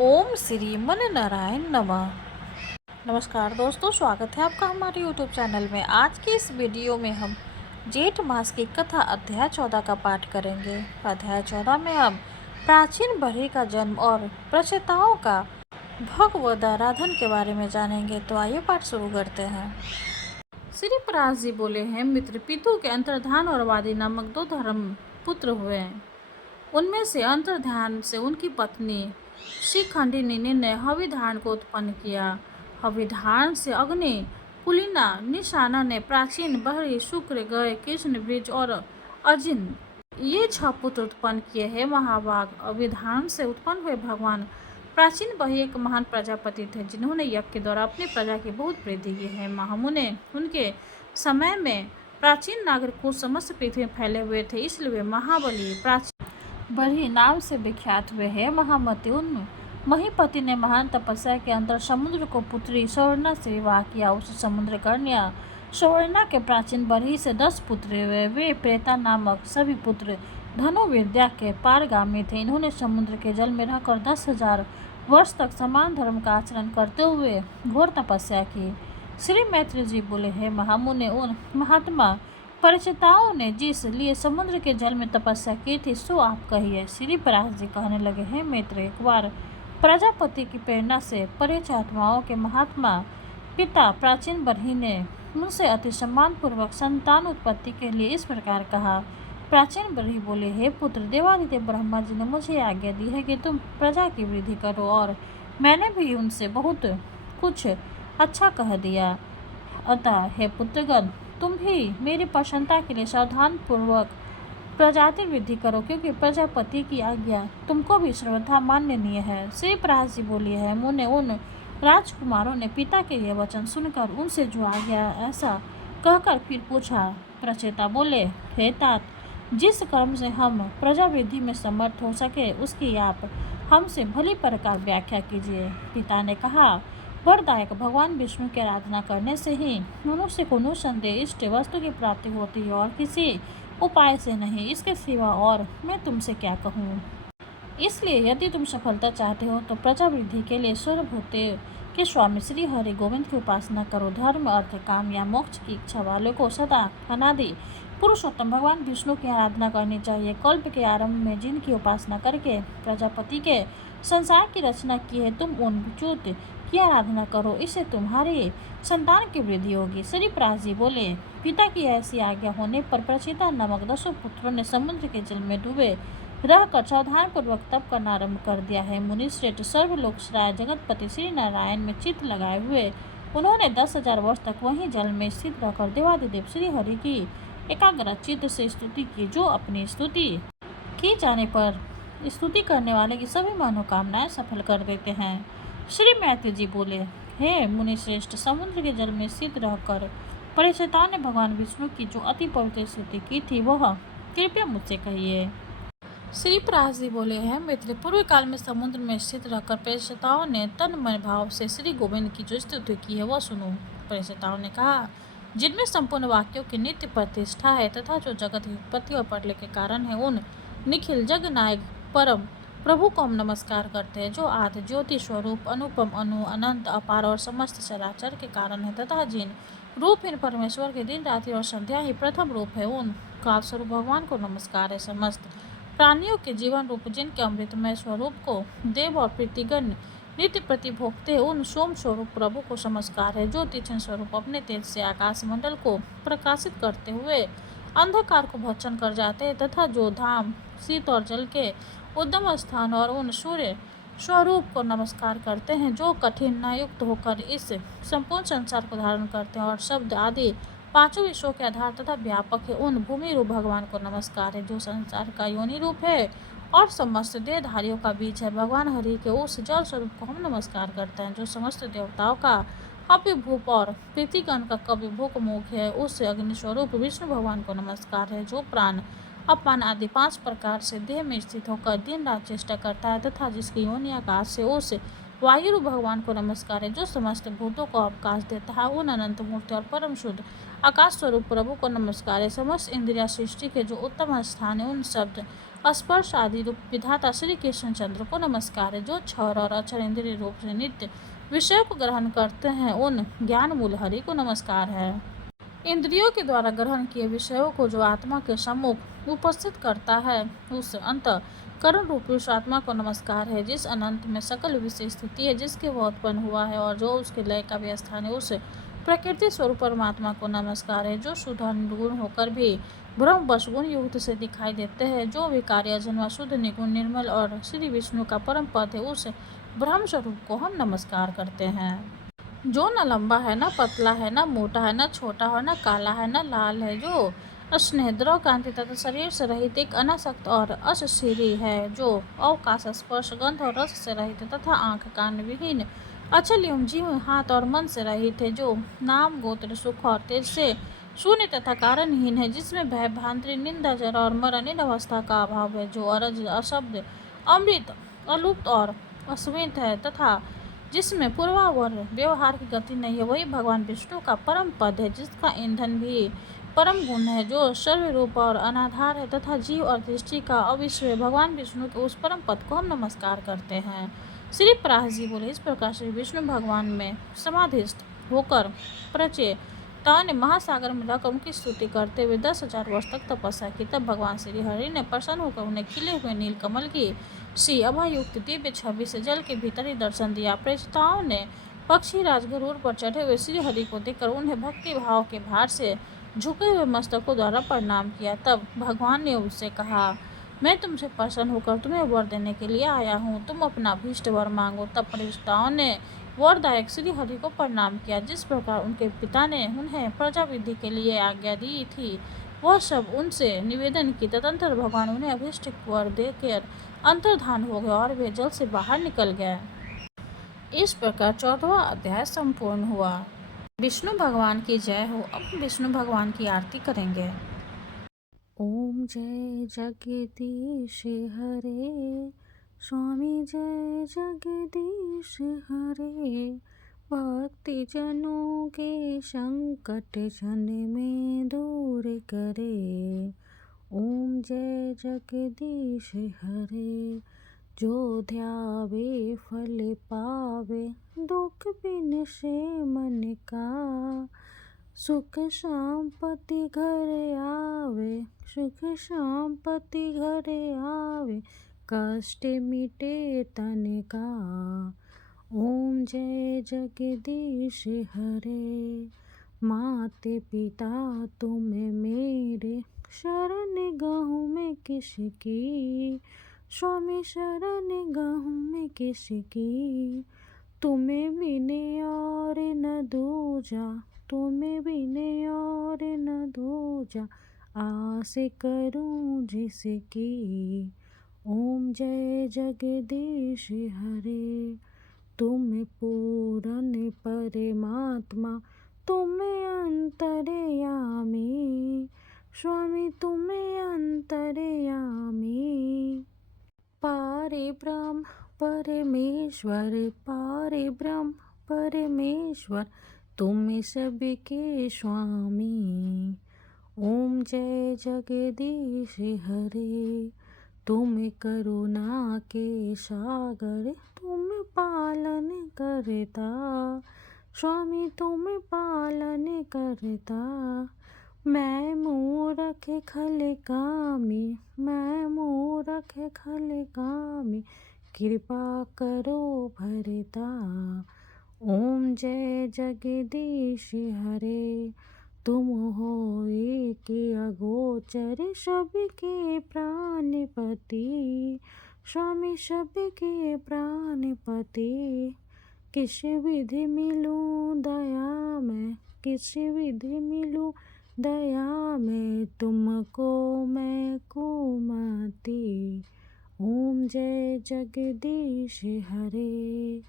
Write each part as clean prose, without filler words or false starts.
ओम श्री मन नारायण नमः। नमस्कार दोस्तों, स्वागत है आपका हमारे YouTube चैनल में। आज की इस वीडियो में हम जेठ मास की कथा अध्याय 14 का पाठ करेंगे। अध्याय 14 में हम प्राचीन बरही का जन्म और प्रचेताओं का भगवद आराधन के बारे में जानेंगे। तो आइए पाठ शुरू करते हैं। श्री पराश जी बोले हैं, मित्र पितु के अंतर्धान और वादी नामक 2 धर्म पुत्र हुए। उनमें से अंतर्धान से उनकी पत्नी शिखंडिनी ने हविधारण को उत्पन्न किया। हविधारण से अग्नि, पुलिना, निशाना ने प्राचीन बहरी, शुक्र, गय, कृष्ण, ब्रिज और अजिन ये 6 पुत्र उत्पन्न किए हैं। महाभाग अविधारण से उत्पन्न हुए भगवान प्राचीन बही एक महान प्रजापति थे, जिन्होंने यज्ञ के द्वारा अपनी प्रजा की बहुत वृद्धि की है। महामुने उनके समय में प्राचीन नागरिक को समस्त पृथ्वी में फैले हुए थे, इसलिए वे महाबली प्राचीन बरही नाम से विख्यात हुए हैं। महामती उन महीपति ने महान तपस्या के अंतर समुद्र को पुत्री सवर्णा से विवाह किया। उस समुद्र कन्या सवर्णा के प्राचीन बरही से 10 पुत्र हुए। वे प्रेता नामक सभी पुत्र धनुर्विद्या के पारगामी थे। इन्होंने समुद्र के जल में रहकर 10,000 वर्ष तक समान धर्म का आचरण करते हुए घोर तपस्या की। श्री मैत्री जी बोले हैं, महामुने उन महात्मा परिचिताओं ने जिस लिए समुद्र के जल में तपस्या की थी, सो आप कहिए। श्री पराश जी कहने लगे हैं, मित्र एक बार प्रजापति की प्रेरणा से परिचात्माओं के महात्मा पिता प्राचीन बरही ने मुझसे अति सम्मान पूर्वक संतान उत्पत्ति के लिए इस प्रकार कहा। प्राचीन बरही बोले, हे पुत्र, देवादिदेव ब्रह्मा जी ने मुझे आज्ञा दी है कि तुम प्रजा की वृद्धि करो, और मैंने भी उनसे बहुत कुछ अच्छा कह दिया। अतः हे पुत्रगण, तुम भी मेरी प्रसन्नता के लिए सावधान पूर्वक प्रजाति वृद्धि करो, क्योंकि प्रजापति की आज्ञा तुमको भी सर्वथा माननीय है। श्री पराश जी बोली है, मुने उन राजकुमारों ने पिता के ये वचन सुनकर उनसे जो आज्ञा ऐसा कहकर फिर पूछा। प्रचेता बोले, हे तात, जिस कर्म से हम प्रजा वृद्धि में समर्थ हो सके, उसकी आप हमसे भली प्रकार व्याख्या कीजिए। पिता ने कहा, वरदायक भगवान विष्णु की आराधना करने से ही मनुष्य को निसंदेह इष्ट वस्तु की प्राप्ति होती है, और किसी उपाय से नहीं। इसके सिवा और मैं तुमसे क्या कहूँ। इसलिए यदि तुम सफलता चाहते हो तो प्रजा वृद्धि के लिए सर्वभूते के स्वामी श्री हरि गोविंद की उपासना करो। धर्म, अर्थ, काम या मोक्ष की इच्छा वालों को सदा अनादि पुरुषोत्तम भगवान विष्णु की आराधना करनी चाहिए। कल्प के आरंभ में जिनकी उपासना करके प्रजापति के संसार की रचना की है, तुम उन च्युत की आराधना करो, इससे तुम्हारी संतान की वृद्धि होगी। श्री पराश जी बोले, पिता की ऐसी आज्ञा होने पर प्रचेता नामक 10 पुत्रों ने समुद्र के जल में डूबे रहकर सावधान पूर्वक तप करना आरंभ कर दिया है। मुनिश्रेष्ठ सर्वलोक श्राय जगतपति श्री नारायण में चित्त लगाए हुए उन्होंने 10,000 वर्ष तक वहीं जल में स्थित रहकर देवादिदेव श्री हरि की एकाग्र चित्त से स्तुति की, जो अपनी स्तुति की जाने पर स्तुति करने वाले की सभी मनोकामनाएं सफल कर देते हैं। श्री मैत्री जी बोले, हे मुनिश्रेष्ठ, समुद्र के जल में स्थित रहकर परिचिता ने भगवान विष्णु की जो अति पवित्र स्तुति की थी, वह कृपया मुझसे कहिए। श्री पराश जी बोले हैं, मित्र, पूर्व काल में समुद्र में स्थित रहकर परिचिताओं ने तन मन भाव से श्री गोविंद की जो स्तुति की है, वह सुनो। परिचिताओं ने कहा, जिनमें संपूर्ण वाक्यों की नित्य प्रतिष्ठा है तथा जो जगत की उत्पत्ति और प्रलय के कारण है, उन निखिल जगनायक परम प्रभु को हम नमस्कार करते हैं, जो आदि ज्योति स्वरूप अनुपम, अनु, अनंत, अपार और समस्त चराचर के कारण है, तथा जिन रूपहीन परमेश्वर के दिन रात्रि और संध्या ही प्रथम रूप है, उन काल स्वरूप भगवान को नमस्कार है। समस्त प्राणियों के जीवन रूप जिनके अमृतमय स्वरूप को देव और प्रीतिगण नित्य प्रतिभोगते हैं, उन सोम स्वरूप प्रभु को नमस्कार है, जो तीक्ष्ण स्वरूप अपने तेज से आकाश मंडल को प्रकाशित करते हुए अंधकार को भक्षण कर जाते हैं, तथा जो धाम, शीत और जल के उद्गम स्थान और उन सूर्य स्वरूप को नमस्कार करते हैं, जो कठिन युक्त होकर इस संपूर्ण संसार को धारण करते हैं और शब्द आदि 5 विश्वों के आधार तथा व्यापक है, उन भूमि रूप भगवान को नमस्कार है, जो संसार का योनि रूप है और समस्त देहधारियों का बीज है। भगवान हरि के उस जल स्वरूप को हम नमस्कार करते हैं, जो समस्त देवताओं का अभिभूप और पृथ्वीगण का कविभूक मुख है। उस अग्नि स्वरूप विष्णु भगवान को नमस्कार है, जो प्राण, अपान आदि 5 प्रकार से देह में स्थित होकर दिन रात चेष्टा करता है, तथा जिसकी योनि आकाश से उस वायु भगवान को नमस्कार है, जो समस्त भूतों को अवकाश देता है। उन अनंत मूर्ति और परम शुद्ध आकाश स्वरूप प्रभु को नमस्कार है। समस्त इंद्रिया सृष्टि के जो उत्तम स्थान है, उन शब्द स्पर्श आदि रूप विधाता श्री कृष्णचंद्र को नमस्कार है। जो क्षर और अक्षर इंद्रिय रूप से नित्य विषय को ग्रहण करते हैं, उन ज्ञान मूल हरि को नमस्कार है। इंद्रियों के द्वारा ग्रहण किए विषयों को जो आत्मा के सम्मुख उपस्थित करता है, उस अंतःकरण रूपी उस आत्मा को नमस्कार है। जिस अनंत में सकल विषय स्थिति है, जिसके वह उत्पन्न हुआ है और जो उसके लय का भी स्थान है, उस प्रकृति स्वरूप परमात्मा को नमस्कार है। जो शुद्ध निर्गुण होकर भी ब्रह्मवश गुण युक्त से दिखाई देते हैं, जो विकारी अजन्मा शुद्ध निगुण निर्मल और श्री विष्णु का परम पद है, उस ब्रह्म स्वरूप को हम नमस्कार करते हैं। जो न लंबा है, न पतला है, न मोटा है, न छोटा है, न काला है, न लाल है, जो स्नेह द्रव कांति तथा शरीर से रहित एक अनासक्त और अशरीरी है, जो अवकाश स्पर्श गंध और रस से रहित तथा आंख कान विहीन, अचल एवं जीव हाथ और मन से रहित है, जो नाम गोत्र सुख और तेज से शून्य तथा कारणहीन है, जिसमें भय भ्रांति निंदा जरा और मरण इन अवस्था का अभाव है, जो अरज अशब्द अमृत अलुप्त और अस्मित है तथा जिसमें पूर्वावर व्यवहार की गति नहीं है, वही भगवान विष्णु का परम पद है, जिसका ईंधन भी परम गुण है, जो सर्वरूप और अनाधार है तथा जीव और दृष्टि का अविश्व। भगवान विष्णु के उस परम पद को हम नमस्कार करते हैं। श्री पराशर जी बोले, इस प्रकार श्री विष्णु भगवान में समाधिस्थ होकर प्रचेताओं ने महासागर में रहकर उनकी स्तुति करते हुए 10,000 वर्ष तक तपस्या की। तब भगवान श्री हरि ने प्रसन्न होकर उन्हें खिले हुए नील कमल की सी अभयुक्त दिव्य छवि से जल के भीतर ही दर्शन दिया। प्रेषिताओं ने पक्षी राज गरुड़ पर चढ़े हुए श्री हरि को देखकर उन्हें भक्ति भाव के भार से झुके हुए मस्तकों द्वारा प्रणाम किया। तब भगवान ने उससे कहा, मैं तुमसे प्रसन्न होकर तुम्हें वर देने के लिए आया हूँ, तुम अपना अभीष्ट वर मांगो। तब प्रेषिताओं ने वरदायक श्री हरि को प्रणाम किया। जिस प्रकार उनके पिता ने उन्हें प्रजा विधि के लिए आज्ञा दी थी, वह सब उनसे निवेदन की। तदंतर भगवान उन्हें अभीष्ट वर देकर अंतर्धान हो गए और वे जल से बाहर निकल गए। इस प्रकार 14वां अध्याय संपूर्ण हुआ। विष्णु भगवान की जय हो। अब विष्णु भगवान की आरती करेंगे। ओम जय जगदीश हरे, स्वामी जय जगदीश हरे, भक्ति जनों के संकट जन में दूर करे। ओम जय जगदीश हरे, जो ध्यावे फल पावे, दुख बिन से मन का, सुख शांति घर आवे, सुख शांति घर आवे, कष्ट मिटे तन का। ओम जय जगदीश हरे, माते पिता तुम मेरे, शरण गहूँ में किसकी, स्वामी शरण गहूँ में किसकी। तुम्हें बिने और न दूजा, तुम्हें बिने और न दूजा, आस करूं जिसकी। ओम जय जगदीश हरे, तुम पूर्ण परमात्मा, तुम अंतर्यामी, स्वामी तुम अंतर्यामी। पारे ब्रह्म परमेश्वर, पारे ब्रह्म परमेश्वर, तुम सबके स्वामी। ओम जय जगदीश हरे, तुम करुणा के सागर, तुम पालन करता, स्वामी तुम पालन करता। मैं मूरख खल कामी, मैं मूरख खल कामी, कृपा करो भरता। ओम जय जगदीश हरे, तुम हो एक अगोचर, सबके प्राणपति, स्वामी सबके प्राणपति। किस विधि मिलूं दया में, किस विधि मिलूं दया में, तुमको मैं कुमति। ओम जय जगदीश हरे,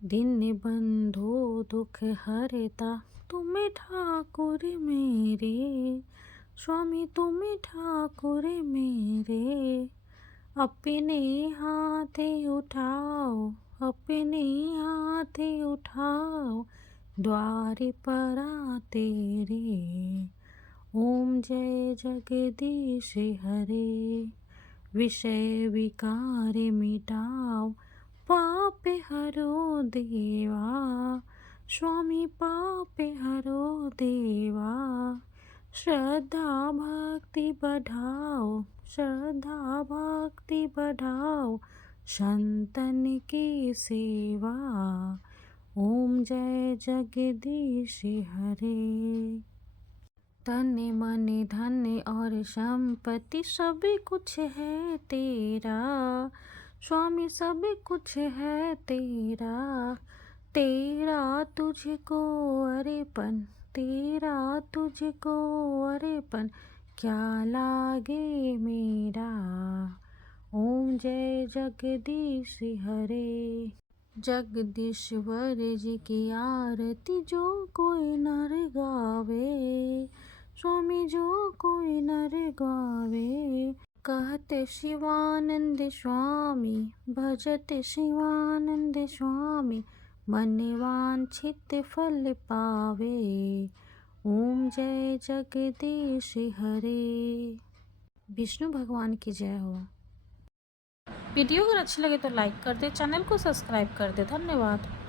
दीन बंधु दुख हरता, तुम ठाकुर मेरे, स्वामी तुम ठाकुर मेरे। अपने हाथ उठाओ, अपने हाथ उठाओ, द्वार पर तेरे। ओम जय जगदीश हरे, विषय विकार मिटाओ, पाप हरो देवा। स्वामी पाप हरो देवा। श्रद्धा भक्ति बढ़ाओ, श्रद्धा भक्ति बढ़ाओ, संतन की सेवा। ओम जय जगदीश हरे। तन मन धन और संपत्ति सब कुछ है तेरा। स्वामी सब कुछ है तेरा। तेरा तुझको अर्पण, तेरा तुझको अर्पण, क्या लागे मेरा। ओम जय जगदीश हरे। जगदीश्वर जी की आरती जो कोई नर गावे। स्वामी जो कोई नर गावे। कहते शिवानंद स्वामी, भजते शिवानंद स्वामी, मन वांछित फल पावे। ओम जय जगदीश हरे। विष्णु भगवान की जय हो। वीडियो अगर अच्छी लगे तो लाइक कर दे, चैनल को सब्सक्राइब कर दे। धन्यवाद।